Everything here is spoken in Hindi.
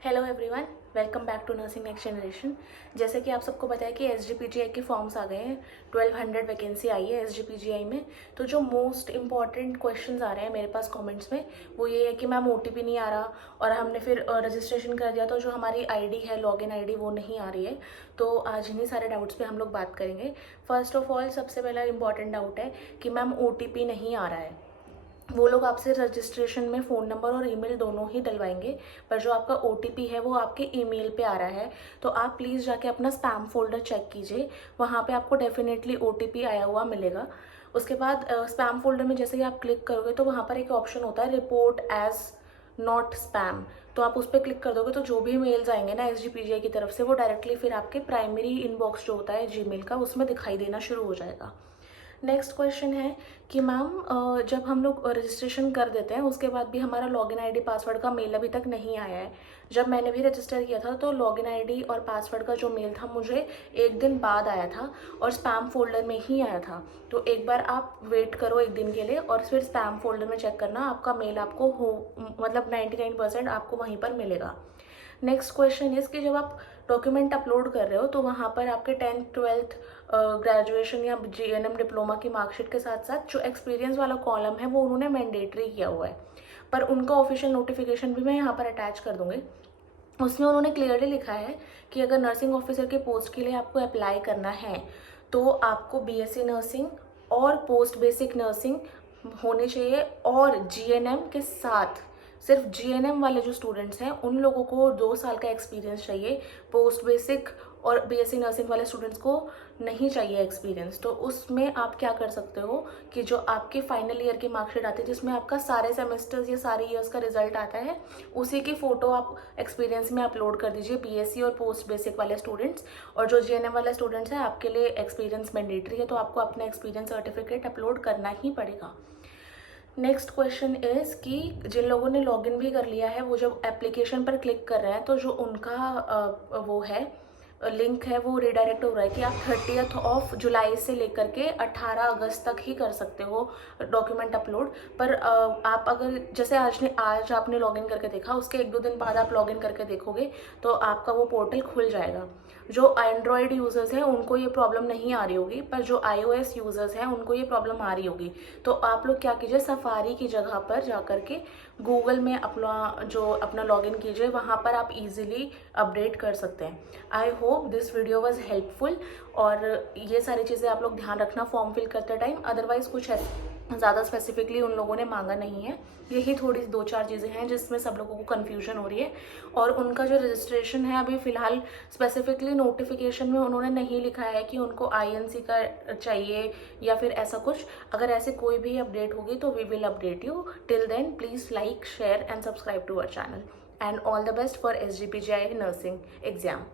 Hello everyone, welcome back to nursing next generation. जैसे कि आप सबको पता है कि एसजीपीजीआई के फॉर्म्स आ गए हैं। 1200 वैकेंसी आई है एसजीपीजीआई में। तो जो मोस्ट इंपॉर्टेंट क्वेश्चंस आ रहे हैं मेरे पास कमेंट्स में वो ये है कि मैम ओटीपी नहीं आ रहा और हमने फिर रजिस्ट्रेशन कर दिया तो जो हमारी आईडी है, लॉगिन आईडी, वो नहीं आ रही है। तो आज इन्हीं सारे डाउट्स पे हम लोग बात करेंगे। फर्स्ट ऑफ ऑल सबसे पहला इंपॉर्टेंट डाउट है कि मैम ओटीपी नहीं आ रहा है। वो लोग आपसे रजिस्ट्रेशन में फ़ोन नंबर और ईमेल दोनों ही डलवाएंगे, पर जो आपका ओटीपी है वो आपके ईमेल पे आ रहा है। तो आप प्लीज़ जाके अपना स्पैम फोल्डर चेक कीजिए, वहाँ पे आपको डेफिनेटली ओटीपी आया हुआ मिलेगा। उसके बाद स्पैम फोल्डर में जैसे ही आप क्लिक करोगे तो वहाँ पर एक ऑप्शन होता है रिपोर्ट एज नॉट स्पैम। तो आप उस पर क्लिक कर दोगे तो जो भी मेल्स आएंगे ना एसजीपीजीआई की तरफ से वो डायरेक्टली फिर आपके प्राइमरी इनबॉक्स जो होता है जीमेल का उसमें दिखाई देना शुरू हो जाएगा। नेक्स्ट क्वेश्चन है कि मैम जब हम लोग रजिस्ट्रेशन कर देते हैं उसके बाद भी हमारा लॉगिन आईडी पासवर्ड का मेल अभी तक नहीं आया है। जब मैंने भी रजिस्टर किया था तो लॉगिन आईडी और पासवर्ड का जो मेल था मुझे एक दिन बाद आया था और स्पैम फोल्डर में ही आया था। तो एक बार आप वेट करो एक दिन के लिए और फिर स्पैम फोल्डर में चेक करना, आपका मेल आपको हो मतलब 99% आपको वहीं पर मिलेगा। नेक्स्ट क्वेश्चन इज़ कि जब आप डॉक्यूमेंट अपलोड कर रहे हो तो वहाँ पर आपके 10th-12th ग्रेजुएशन या जीएनएम डिप्लोमा की मार्कशीट के साथ साथ जो एक्सपीरियंस वाला कॉलम है वो उन्होंने मैंडेटरी किया हुआ है, पर उनका ऑफिशियल नोटिफिकेशन भी मैं यहाँ पर अटैच कर दूँगी। उसमें उन्होंने क्लियरली लिखा है कि अगर नर्सिंग ऑफिसर के पोस्ट के लिए आपको अप्लाई करना है तो आपको बीएससी नर्सिंग और पोस्ट बेसिक नर्सिंग होने चाहिए, और जीएनएम के साथ सिर्फ जीएनएम वाले जो स्टूडेंट्स हैं उन लोगों को 2 साल का एक्सपीरियंस चाहिए। पोस्ट बेसिक और बीएससी नर्सिंग वाले स्टूडेंट्स को नहीं चाहिए एक्सपीरियंस। तो उसमें आप क्या कर सकते हो कि जो आपके फाइनल ईयर की मार्कशीट आती है जिसमें आपका सारे सेमेस्टर्स या सारे ईयर्स का रिजल्ट आता है, उसी की फ़ोटो आप एक्सपीरियंस में अपलोड कर दीजिए, बीएससी और पोस्ट बेसिक वाले स्टूडेंट्स। और जो जीएनएम वाले स्टूडेंट्स हैं आपके लिए एक्सपीरियंस मैंडेटरी है, तो आपको अपना एक्सपीरियंस सर्टिफिकेट अपलोड करना ही पड़ेगा। नेक्स्ट क्वेश्चन इज़ कि जिन लोगों ने लॉगिन भी कर लिया है वो जब एप्लीकेशन पर क्लिक कर रहे हैं तो जो उनका वो है लिंक है वो रिडायरेक्ट हो रहा है कि आप 30 जुलाई से लेकर के 18 अगस्त तक ही कर सकते हो डॉक्यूमेंट अपलोड। पर आप अगर जैसे आज आपने लॉगिन करके देखा, उसके 1-2 दिन बाद आप लॉगिन करके देखोगे तो आपका वो पोर्टल खुल जाएगा। जो एंड्रॉयड यूज़र्स हैं उनको ये प्रॉब्लम नहीं आ रही होगी, पर जो iOS यूज़र्स हैं उनको ये प्रॉब्लम आ रही होगी। तो आप लोग क्या कीजिए, सफारी की जगह पर जा कर के गूगल में अपना लॉगिन कीजिए, वहाँ पर आप इजीली अपडेट कर सकते हैं। I hope this video was helpful, और ये सारी चीज़ें आप लोग ध्यान रखना फॉर्म फिल करते टाइम। अदरवाइज कुछ ज़्यादा स्पेसिफिकली उन लोगों ने मांगा नहीं है। यही थोड़ी 2-4 चीज़ें हैं जिसमें सब लोगों को कन्फ्यूजन हो रही है। और उनका जो रजिस्ट्रेशन है अभी फ़िलहाल स्पेसिफिकली नोटिफिकेशन में उन्होंने नहीं लिखा है कि उनको आईएनसी का चाहिए या फिर ऐसा कुछ। अगर ऐसे कोई भी अपडेट होगी तो we will update you. Till then please like, share and subscribe to our channel, and all the best for SGPGI nursing exam.